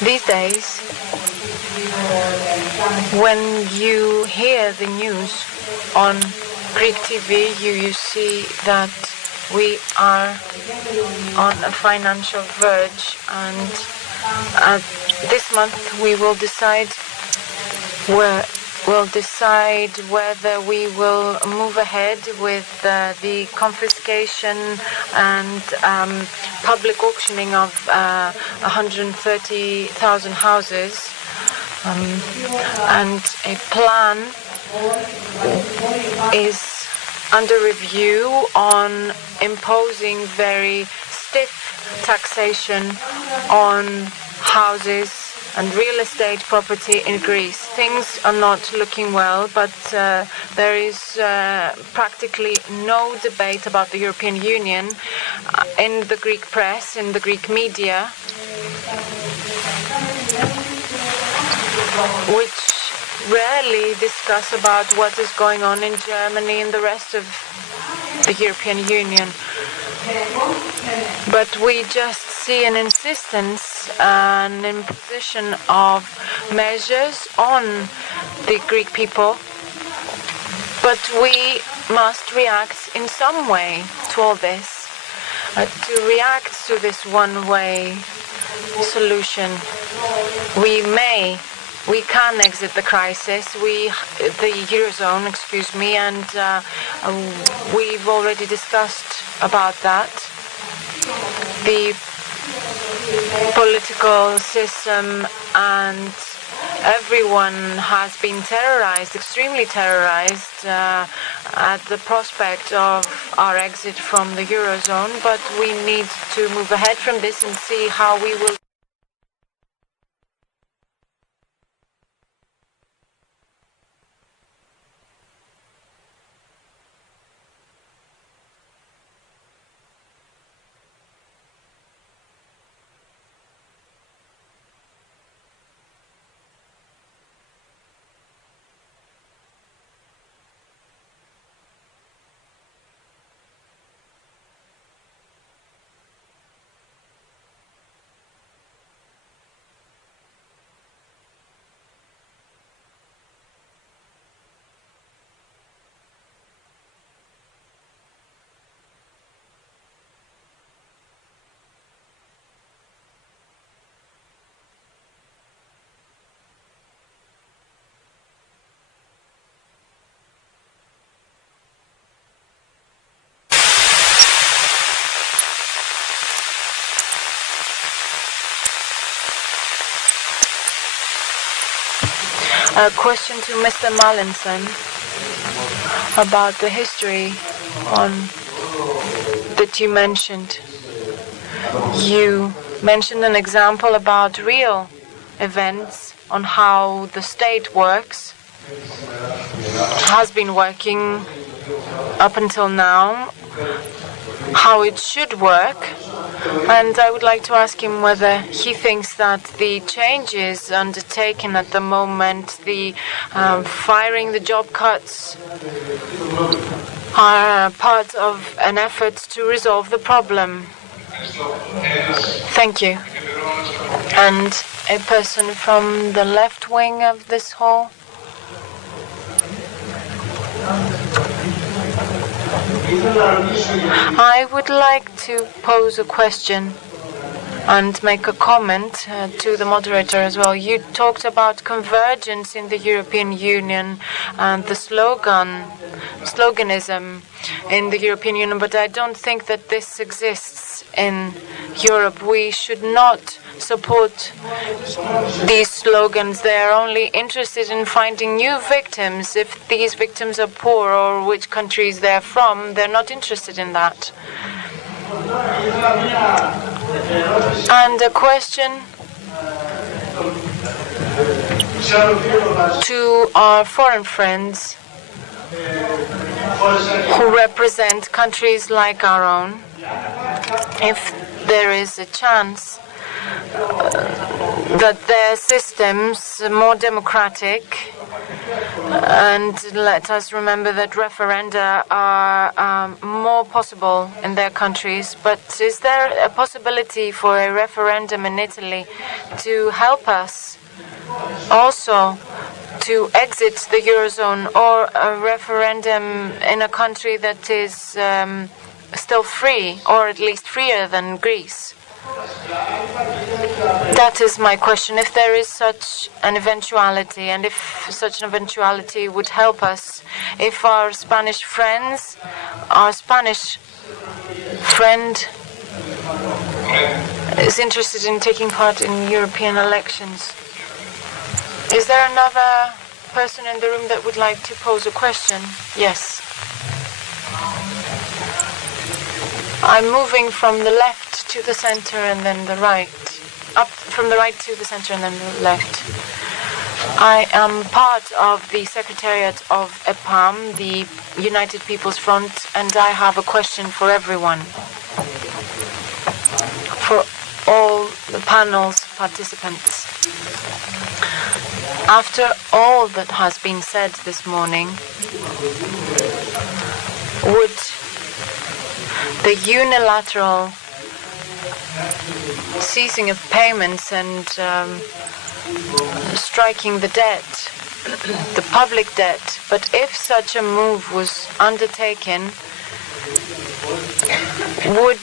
These days, when you hear the news on Greek TV, you see that we are on a financial verge, and this month we will decide whether we will move ahead with the confiscation and public auctioning of 130,000 houses, and a plan is under review on imposing very stiff taxation on houses and real estate property in Greece. Things are not looking well, but there is practically no debate about the European Union in the Greek press, in the Greek media, which rarely discuss about what is going on in Germany and the rest of the European Union. But we just see an insistence, an imposition of measures on the Greek people. But we must react in some way to all this. To react to this one-way solution, we can exit the crisis, the Eurozone, and we've already discussed about that. The political system and everyone has been terrorized, extremely terrorized, at the prospect of our exit from the Eurozone, but we need to move ahead from this and see how we will. A question to Mr. Mallinson about the history that you mentioned. You mentioned an example about real events on how the state works, has been working up until now, how it should work. And I would like to ask him whether he thinks that the changes undertaken at the moment, the firing, the job cuts, are part of an effort to resolve the problem. Thank you. And a person from the left wing of this hall. I would like to pose a question and make a comment to the moderator as well. You talked about convergence in the European Union and the sloganism in the European Union, but I don't think that this exists in Europe. We should not support these slogans. They are only interested in finding new victims. If these victims are poor or which countries they're from, they're not interested in that. And a question to our foreign friends who represent countries like our own. If there is a chance that their systems, more democratic, And let us remember that referenda are more possible in their countries. But is there a possibility for a referendum in Italy to help us also to exit the Eurozone, or a referendum in a country that is still free, or at least freer than Greece? That is my question. If there is such an eventuality, and if such an eventuality would help us, if our Spanish friend is interested in taking part in European elections. Is there another person in the room that would like to pose a question? Yes. I'm moving from the left to the center and then the right. Up from the right to the center and then the left. I am part of the Secretariat of EPAM, the United People's Front, and I have a question for everyone. For all the panel's participants. After all that has been said this morning, would the unilateral ceasing of payments and striking the debt, the public debt, but if such a move was undertaken, would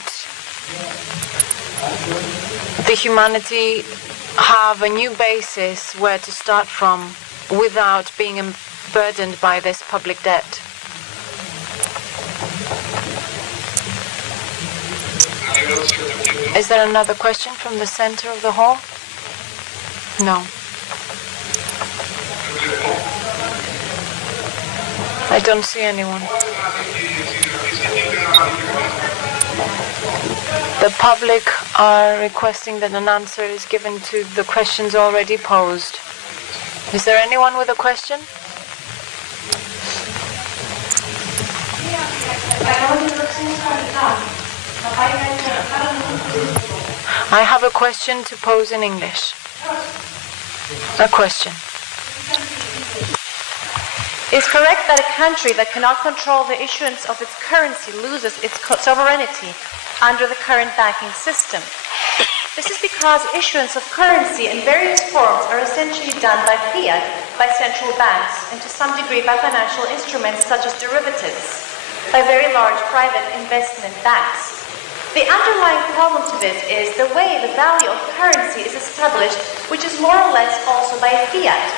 the humanity have a new basis where to start from without being burdened by this public debt? Is there another question from the center of the hall? No. I don't see anyone. The public are requesting that an answer is given to the questions already posed. Is there anyone with a question? I have a question to pose in English. A question. Is correct that a country that cannot control the issuance of its currency loses its sovereignty under the current banking system? This is because issuance of currency in various forms are essentially done by fiat, by central banks, and to some degree by financial instruments such as derivatives, by very large private investment banks. The underlying problem to this is the way the value of currency is established, which is more or less also by fiat.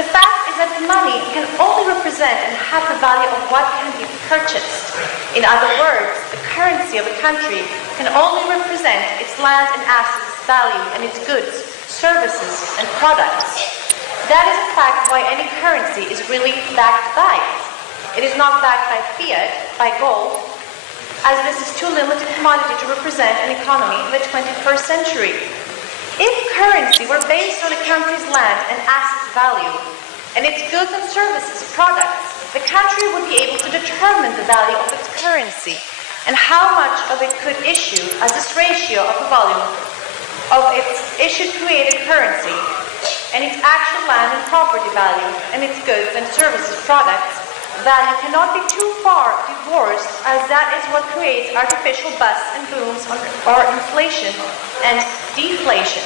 The fact is that money can only represent and have the value of what can be purchased. In other words, the currency of a country can only represent its land and assets value and its goods, services, and products. That is in fact why any currency is really backed by it. It is not backed by fiat, by gold, as this is too limited commodity to represent an economy in the 21st century. If currency were based on a country's land and assets value, and its goods and services products, the country would be able to determine the value of its currency and how much of it could issue as this ratio of the volume of its issued created currency and its actual land and property value and its goods and services products value cannot be too far divorced, as that is what creates artificial busts and booms or inflation and deflation.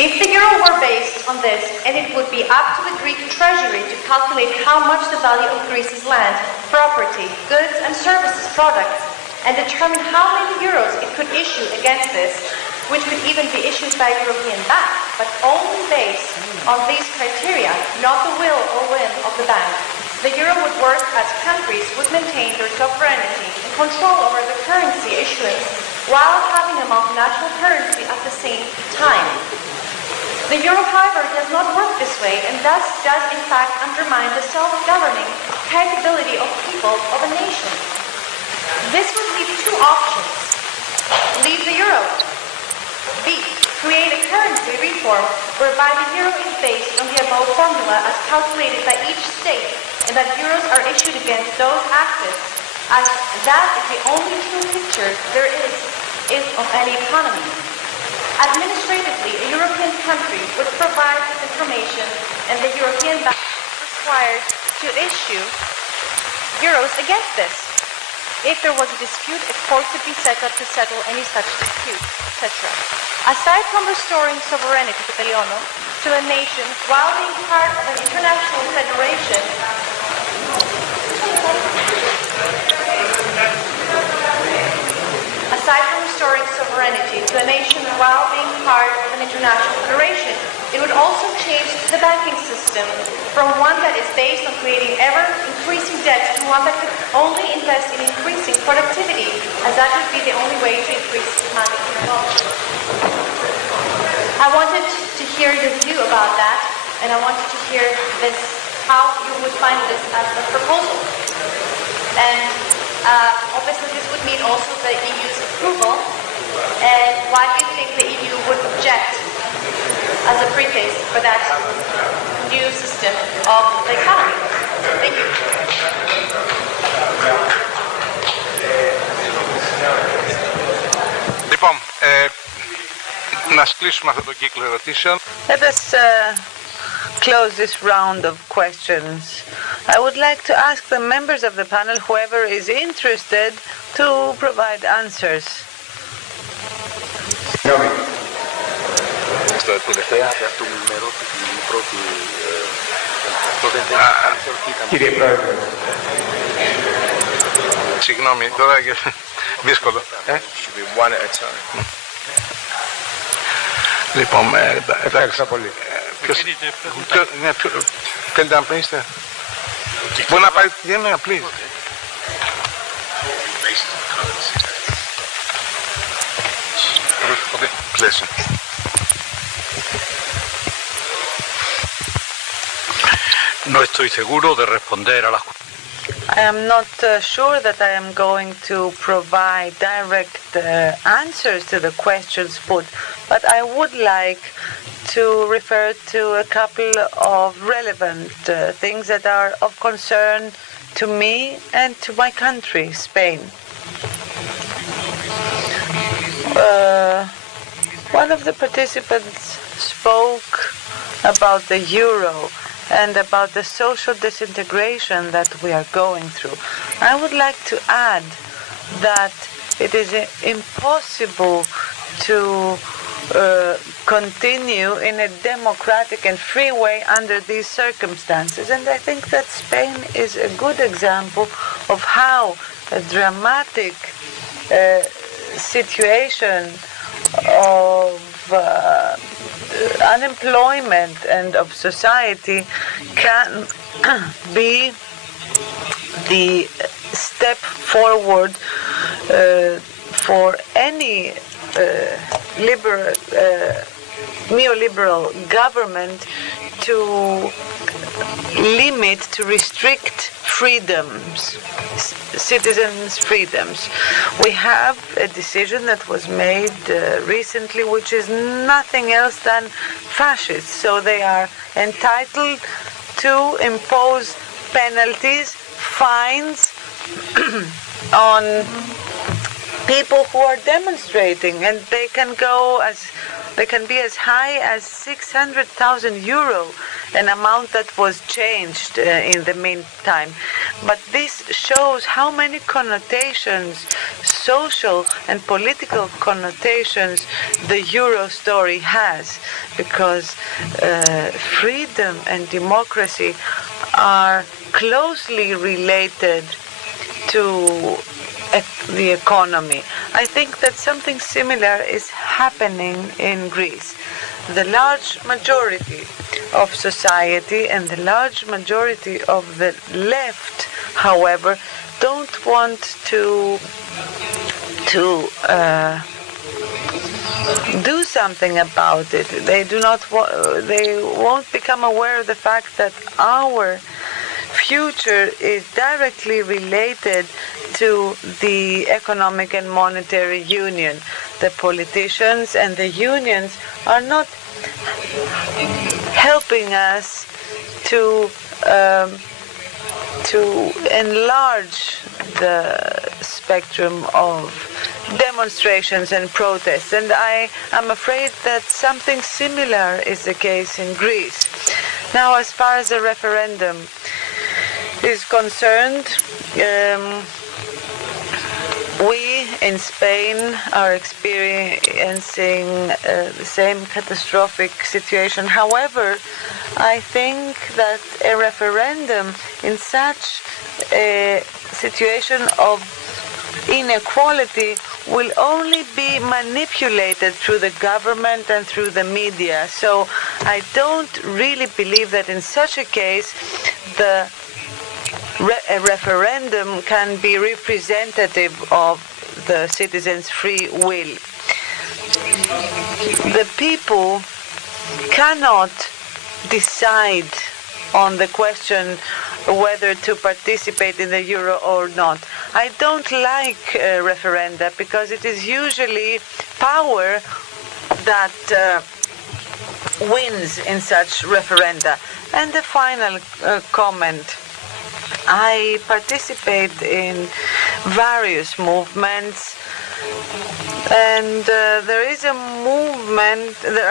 If the euro were based on this, and it would be up to the Greek treasury to calculate how much the value of Greece's land, property, goods and services products, and determine how many euros it could issue against this, which could even be issued by a European bank, but only based on these criteria, not the will or whim of the bank. The euro would work as countries would maintain their sovereignty and control over the currency issuance while having a multinational currency at the same time. The euro, however, does not work this way and thus does in fact undermine the self-governing capability of people of a nation. This would leave two options. Leave the euro. B. Create a currency reform whereby the euro is based on the above formula as calculated by each state and that euros are issued against those assets, as that is the only true picture there is of any economy. Administratively, a European country would provide this information and the European Bank is required to issue euros against this. If there was a dispute, a court could be set up to settle any such dispute, etc. Aside from restoring sovereignty to a nation while being part of an international federation, it would also change the banking system from one that is based on creating ever-increasing debt to one that could only invest in increasing productivity, as that would be the only way to increase economic inequality. I wanted to hear your view about that, and I wanted to hear this, how you would find this as a proposal. And obviously this would mean also the EU's approval. And why do you think the EU would object as a preface for that new system of the economy? Thank you. Λοιπόν, να κλείσουμε αυτό το κύκλο ερωτήσεων. Let us close this round of questions. I would like to ask the members of the panel, whoever is interested, to provide answers. Στο τελευταία του με ρώτησε την πρώτη αυτό δεν κύριε Πρόεδρε. Συγγνώμη, τώρα δύσκολο. One at a time. Λοιπόν, ευχαριστώ πολύ. Θέλετε να πνίστε. Μπορεί να πάρει τη γένεια, please. Okay, pleasure. No estoy seguro de responder a las I am not sure that I am going to provide direct answers to the questions put, but I would like to refer to a couple of relevant things that are of concern to me and to my country, Spain. One of the participants spoke about the euro and about the social disintegration that we are going through. I would like to add that it is impossible to continue in a democratic and free way under these circumstances. And I think that Spain is a good example of how a dramatic situation of unemployment and of society can be the step forward for any neoliberal government to limit, to restrict freedoms, citizens' freedoms. We have a decision that was made recently, which is nothing else than fascist. So they are entitled to impose penalties, fines on people who are demonstrating, and they can be as high as 600,000 euro, an amount that was changed in the meantime. But this shows how many connotations, social and political connotations, the euro story has, because freedom and democracy are closely related to the economy. I think that something similar is happening in Greece. The large majority of society and the large majority of the left, however, don't want to do something about it. They do not. They won't become aware of the fact that our future is directly related to the economic and monetary union. The politicians and the unions are not helping us to enlarge the spectrum of demonstrations and protests. And I am afraid that something similar is the case in Greece. Now, as far as the referendum is concerned, we in Spain are experiencing the same catastrophic situation. However, I think that a referendum in such a situation of inequality will only be manipulated through the government and through the media. So I don't really believe that in such a case a referendum can be representative of the citizens' free will. The people cannot decide on the question whether to participate in the euro or not. I don't like referenda because it is usually power that wins in such referenda. And the final comment. I participate in various movements, and there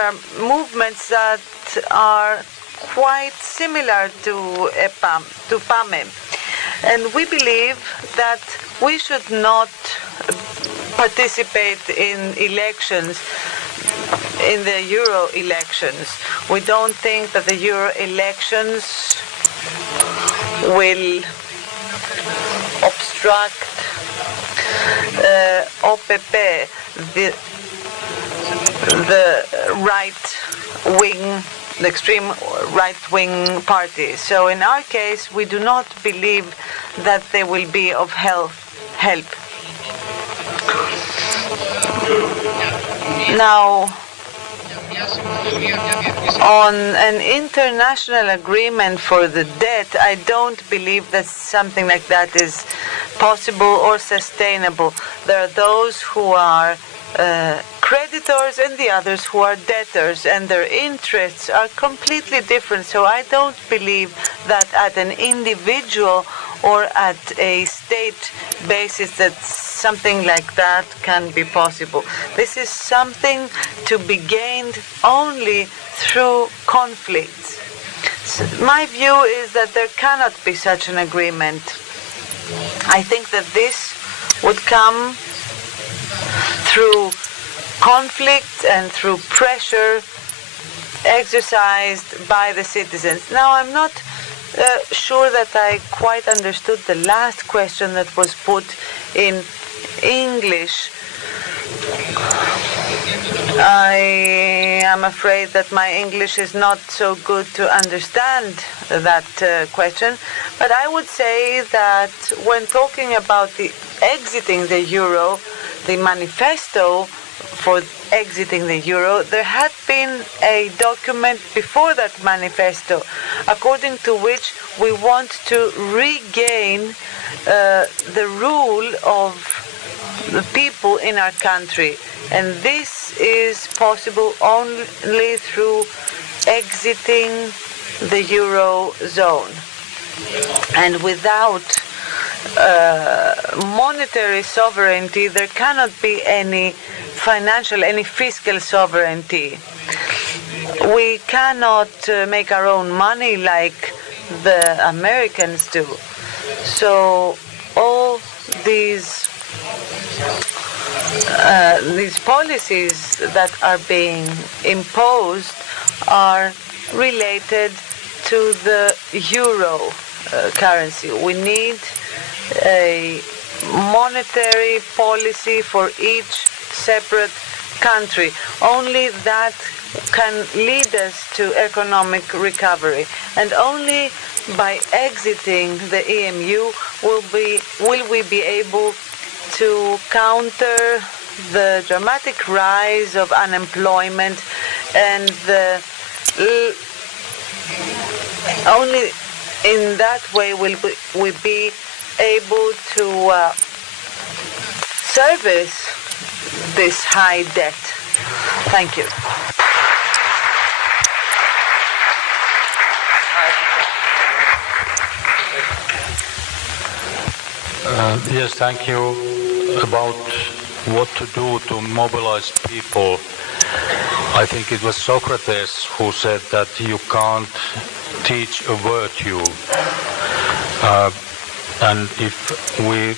are movements that are quite similar to PAME, and we believe that we should not participate in elections, in the Euro elections. We don't think that the Euro elections will obstruct OPP, the right-wing, the extreme right-wing party. So in our case, we do not believe that they will be of help. Now, on an international agreement for the debt, I don't believe that something like that is possible or sustainable. There are those who are creditors and the others who are debtors, and their interests are completely different. So I don't believe that at an individual or at a state basis that something like that can be possible. This is something to be gained only through conflicts. So my view is that there cannot be such an agreement. I think that this would come through conflict and through pressure exercised by the citizens. Now, I'm not sure that I quite understood the last question that was put in English. I am afraid that my English is not so good to understand that question, but I would say that when talking about the exiting the euro, the manifesto for exiting the euro, there had been a document before that manifesto, according to which we want to regain the rule of the people in our country. And this is possible only through exiting the Eurozone. And without monetary sovereignty, there cannot be any financial, any fiscal sovereignty. We cannot make our own money like the Americans do. So all these policies that are being imposed are related to the euro currency. We need a monetary policy for each separate country. Only that can lead us to economic recovery. And only by exiting the EMU will we be able to counter the dramatic rise of unemployment, and only in that way will we be able to service this high debt. Thank you. Yes, thank you. About what to do to mobilize people, I think it was Socrates who said that you can't teach a virtue. And if we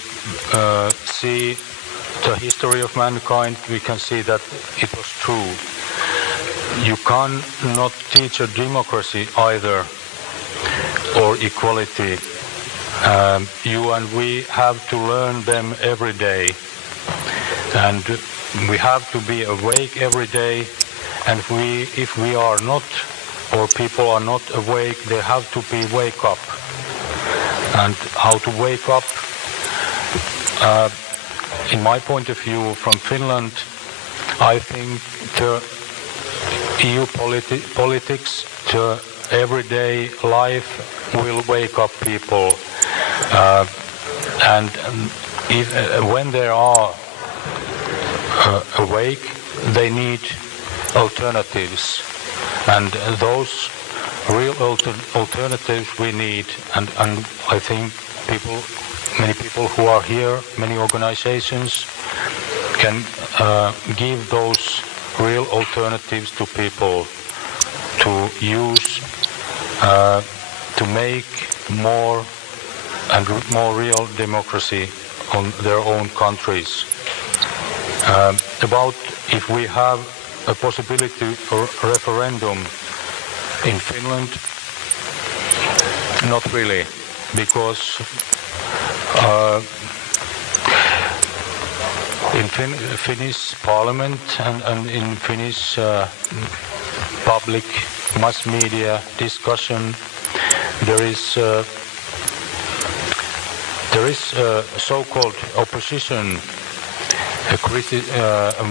see the history of mankind, we can see that it was true. You cannot teach a democracy either, or equality. You and we have to learn them every day. And we have to be awake every day. And if we are not, or people are not awake, they have to be wake up. And how to wake up? In my point of view, from Finland, I think the EU politics, the everyday life will wake up people. And when they are awake, they need alternatives. And those real alternatives we need. And I think many people who are here, many organizations can give those real alternatives to people to use, to make more and more real democracy on their own countries. About if we have a possibility for a referendum in Finland, not really, because in Finnish parliament and in Finnish public mass media discussion, there is so-called opposition,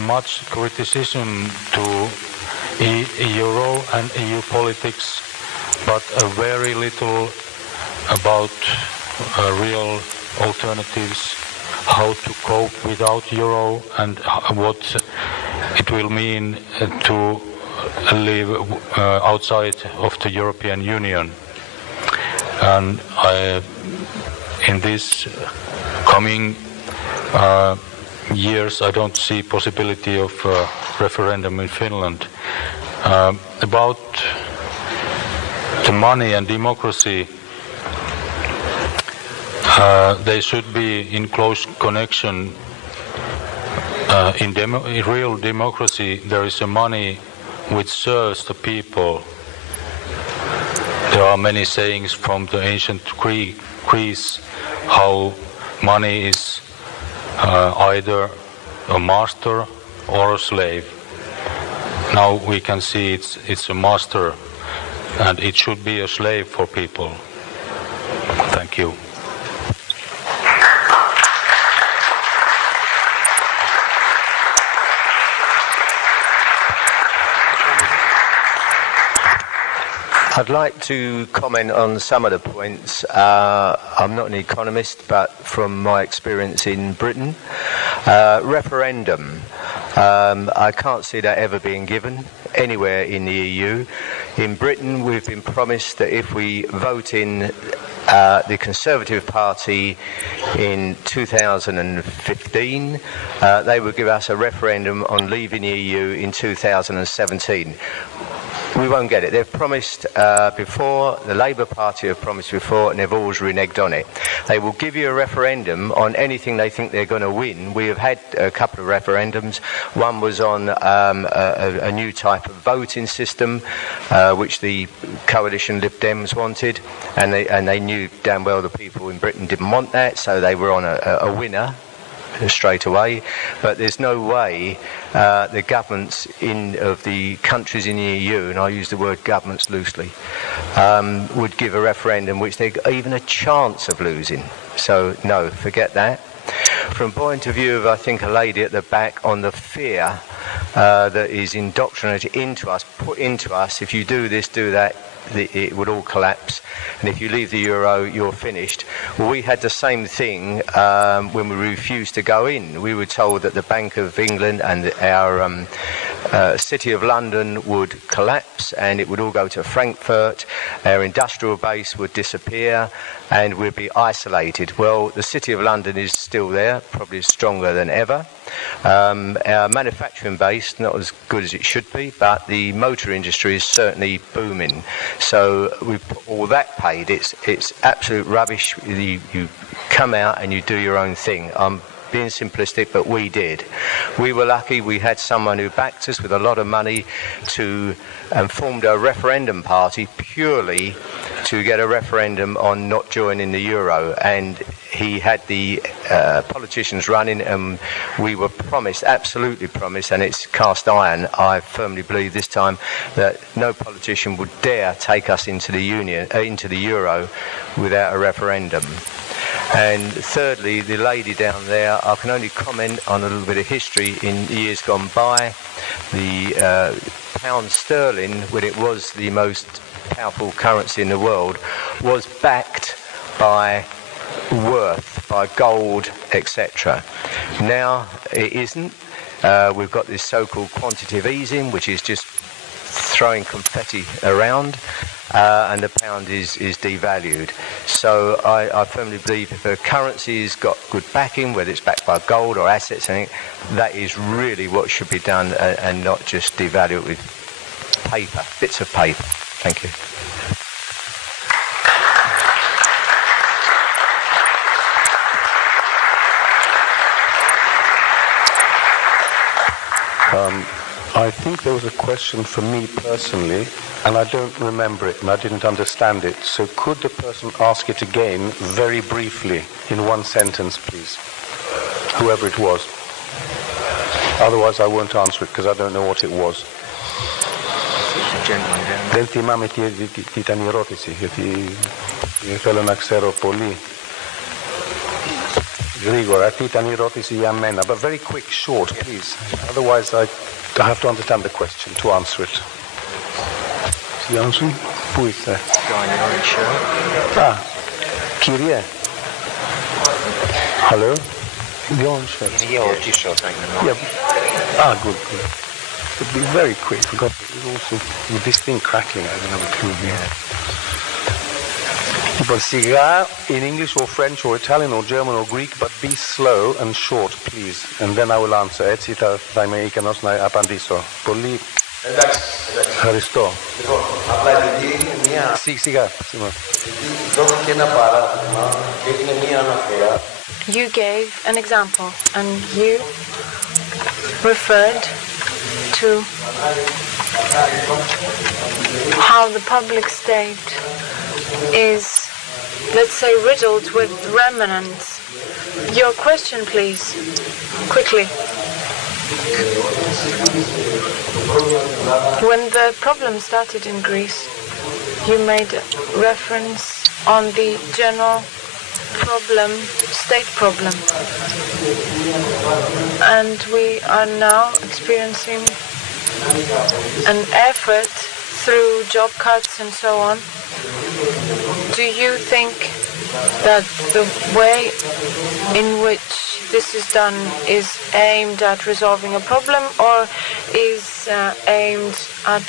much criticism to Euro and EU politics, but very little about real alternatives, how to cope without Euro and what it will mean to live outside of the European Union. And in this coming years, I don't see possibility of referendum in Finland. About the money and democracy, they should be in close connection. In real democracy, there is a money which serves the people. There are many sayings from the ancient Greece how money is either a master or a slave. Now we can see it's a master, and it should be a slave for people. Thank you. I'd like to comment on some of the points. I'm not an economist, but from my experience in Britain, referendum, I can't see that ever being given anywhere in the EU. In Britain, we've been promised that if we vote in the Conservative Party in 2015, they would give us a referendum on leaving the EU in 2017. We won't get it. They've promised before, the Labour Party have promised before, and they've always reneged on it. They will give you a referendum on anything they think they're going to win. We have had a couple of referendums. One was on a new type of voting system, which the coalition Lib Dems wanted, and they knew damn well the people in Britain didn't want that, so they were on a winner straight away. But there's no way the governments of the countries in the EU, and I use the word governments loosely, would give a referendum which they've even a chance of losing. So no, forget that. From point of view of, I think, a lady at the back, on the fear that is indoctrinated into us, put into us, if you do this, do that, it would all collapse, and if you leave the euro, you're finished. Well, we had the same thing when we refused to go in. We were told that the Bank of England and our City of London would collapse and it would all go to Frankfurt, our industrial base would disappear and we'd be isolated. Well, the City of London is still there, probably stronger than ever. Our manufacturing base, not as good as it should be, but the motor industry is certainly booming. So we've put all that paid. It's absolute rubbish. You come out and you do your own thing. I'm being simplistic, but we did. We were lucky. We had someone who backed us with a lot of money to formed a referendum party purely to get a referendum on not joining the euro, and he had the politicians running, and we were promised, absolutely promised, and it's cast iron, I firmly believe this time, that no politician would dare take us into the into the euro without a referendum. And thirdly, the lady down there, I can only comment on a little bit of history. In years gone by, the pound sterling, when it was the most powerful currency in the world, was backed by worth, by gold, etc. Now it isn't. We've got this so-called quantitative easing, which is just throwing confetti around, and the pound is devalued. So I firmly believe if a currency's got good backing, whether it's backed by gold or assets, I think that is really what should be done, and not just devalue it with paper, bits of paper. Thank you. I think there was a question for me personally, and I don't remember it, and I didn't understand it. So could the person ask it again, very briefly, in one sentence, please? Whoever it was. Otherwise I won't answer it, because I don't know what it was. Δεν θυμάμαι τι ήταν η ερώτηση, γιατί θέλω να ξέρω πολύ γρήγορα τι ήταν η ερώτηση για μένα. But very quick, short, please. Otherwise I have to understand the question to answer it. The answer? Πού είστε? Ah, κύριε. Hello? The answer. Yeah. Ah, good. It'd be very quick. Because also with this thing crackling, I don't have a clue. But σιγά in English or French or Italian or German or Greek, but be slow and short, please. And then I will answer. Έτσι θα είμαι ικανός να απαντήσω. Πολύ ευχαριστώ. Απλά επειδή είναι μία... Σιγά. Δώθηκε ένα παράδειγμα και έγινε μία αναφορά. You gave an example and you referred to how the public state is, let's say, riddled with remnants. Your question, please, quickly. When the problem started in Greece, you made reference on the general problem, state problem. And we are now experiencing an effort through job cuts and so on. Do you think that the way in which this is done is aimed at resolving a problem, or is aimed at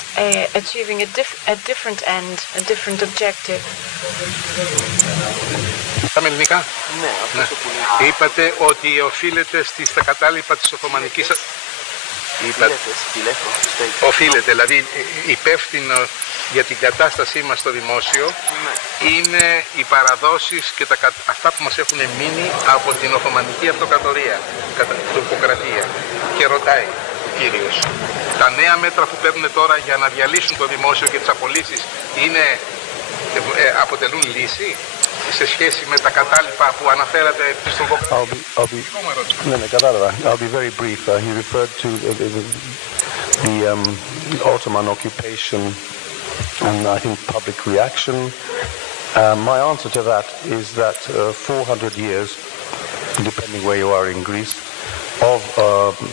achieving a different end, a different objective? Ελληνικά. Ναι. Είπατε ότι οφείλεται στα κατάλοιπα της Οθωμανικής... Οφείλεται, δηλαδή υπεύθυνο για την κατάστασή μας στο δημόσιο είναι οι παραδόσεις και αυτά που μας έχουν μείνει από την Οθωμανική Αυτοκρατορία, Τουρκοκρατία. Και ρωτάει ο κύριος, τα νέα μέτρα που παίρνουν τώρα για να διαλύσουν το δημόσιο και τις απολύσεις αποτελούν λύση σε σχέση με τα κατάλοιπα που αναφέρατε στον I'll be very brief. He referred to the Ottoman occupation and I think public reaction. My answer to that is that 400 years, depending where you are in Greece, of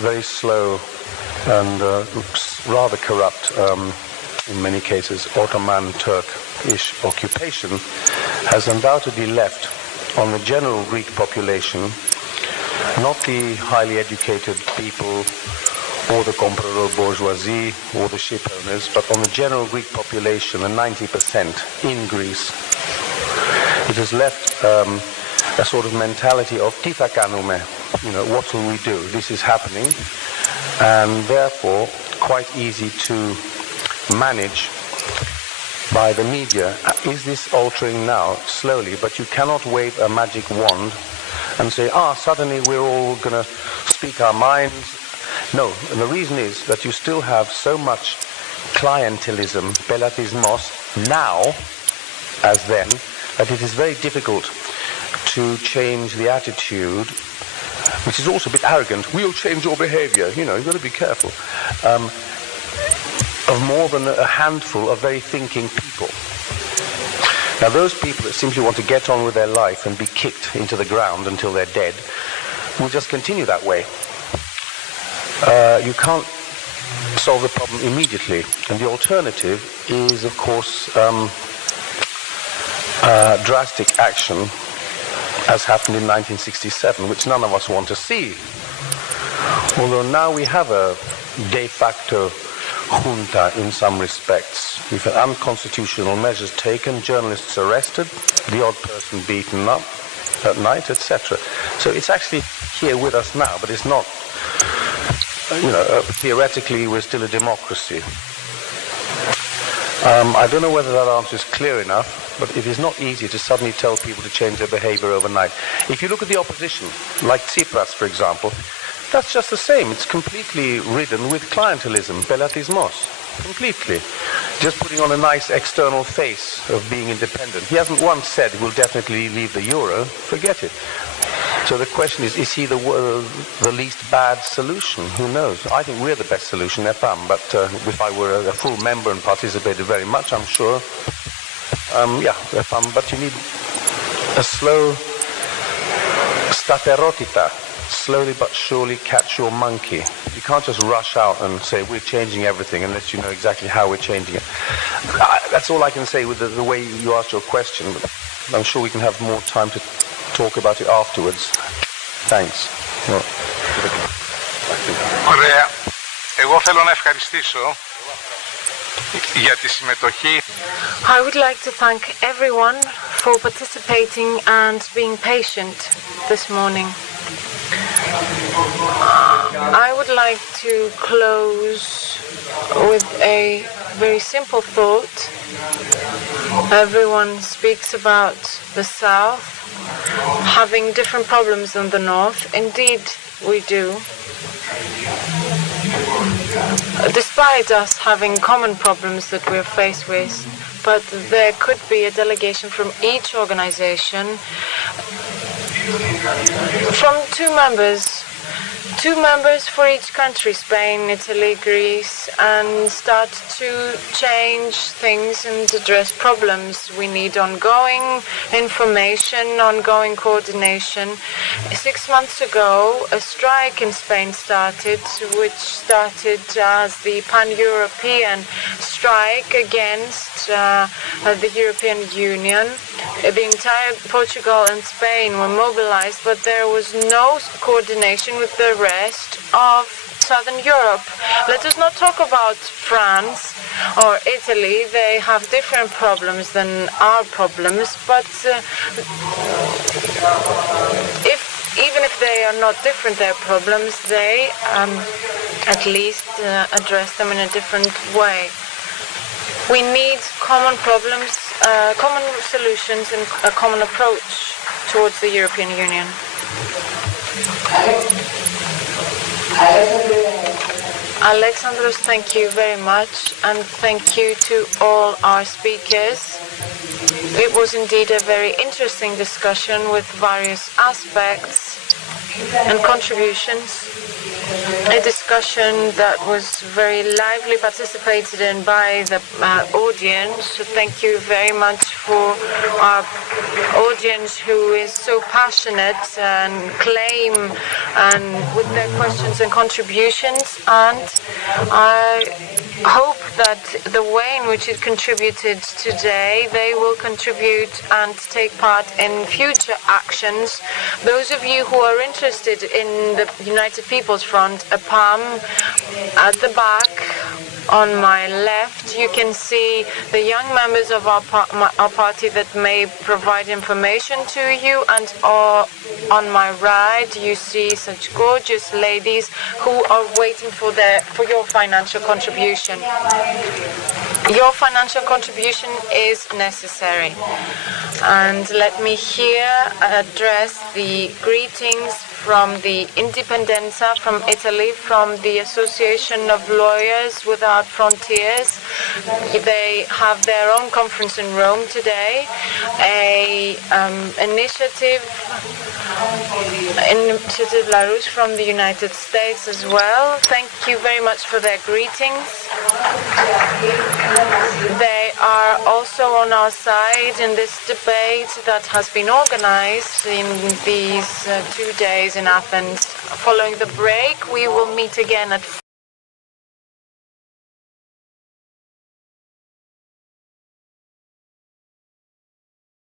very slow and rather corrupt, in many cases, Ottoman Turkish occupation has undoubtedly left on the general Greek population not the highly educated people or the comprador bourgeoisie, or the ship owners, but on the general Greek population, the 90% in Greece. It has left a sort of mentality of "Τι θα κάνουμε?" What will we do? This is happening, and therefore quite easy to manage by the media. Is this altering now? Slowly, but you cannot wave a magic wand and say, suddenly we're all going to speak our minds. No, and the reason is that you still have so much clientelism, pelatismos, now as then, that it is very difficult to change the attitude, which is also a bit arrogant. We'll change your behavior. You've got to be careful. Of more than a handful of very thinking people. Now, those people that simply want to get on with their life and be kicked into the ground until they're dead will just continue that way. You can't solve the problem immediately, and the alternative is, of course, drastic action, as happened in 1967, which none of us want to see. Although now we have a de facto junta in some respects. We've had unconstitutional measures taken, journalists arrested, the odd person beaten up at night, etc. So it's actually here with us now, but it's not, theoretically we're still a democracy. I don't know whether that answer is clear enough, but it is not easy to suddenly tell people to change their behavior overnight. If you look at the opposition, like Tsipras, for example, that's just the same. It's completely ridden with clientelism, pelatismos, completely. Just putting on a nice external face of being independent. He hasn't once said we'll definitely leave the euro. Forget it. So the question is he the least bad solution? Who knows? I think we're the best solution, EPAM, but if I were a full member and participated very much, I'm sure, EPAM, but you need a slow staterotita, slowly but surely catch your monkey. You can't just rush out and say we're changing everything unless you know exactly how we're changing it. That's all I can say with the way you asked your question, but I'm sure we can have more time to talk about it afterwards. Thanks. Ωραία. Εγώ θέλω να ευχαριστήσω για τη συμμετοχή. I would like to thank everyone for participating and being patient this morning. I would like to close with a very simple thought. Everyone speaks about the South having different problems than the North. Indeed, we do. Despite us having common problems that we're faced with, but there could be a delegation from each organization, from two members for each country, Spain, Italy, Greece, and start to change things and address problems. We need ongoing information, ongoing coordination. 6 months ago, a strike in Spain started, which started as the pan-European strike against the European Union. The entire Portugal and Spain were mobilized, but there was no coordination with the rest of Southern Europe. Let us not talk about France or Italy. They have different problems than our problems, but even if they are not different, their problems, they at least address them in a different way. We need common problems, common solutions, and a common approach towards the European Union. Alexandros, thank you very much, and thank you to all our speakers. It was indeed a very interesting discussion with various aspects and contributions. A discussion that was very lively, participated in by the audience. Thank you very much for our audience who is so passionate and claim and with their questions and contributions. And I hope that the way in which it contributed today, they will contribute and take part in future actions. Those of you who are interested in the United People's Front, a palm at the back on my left, you can see the young members of our party that may provide information to you, and on my right you see such gorgeous ladies who are waiting for your financial contribution. Your financial contribution is necessary. And let me here address the greetings from the Indipendenza from Italy, from the Association of Lawyers Without Frontiers. They have their own conference in Rome today, initiative LaRouche from the United States as well. Thank you very much for their greetings. They are also on our side in this debate that has been organized in these 2 days in Athens. Following the break, we will meet again at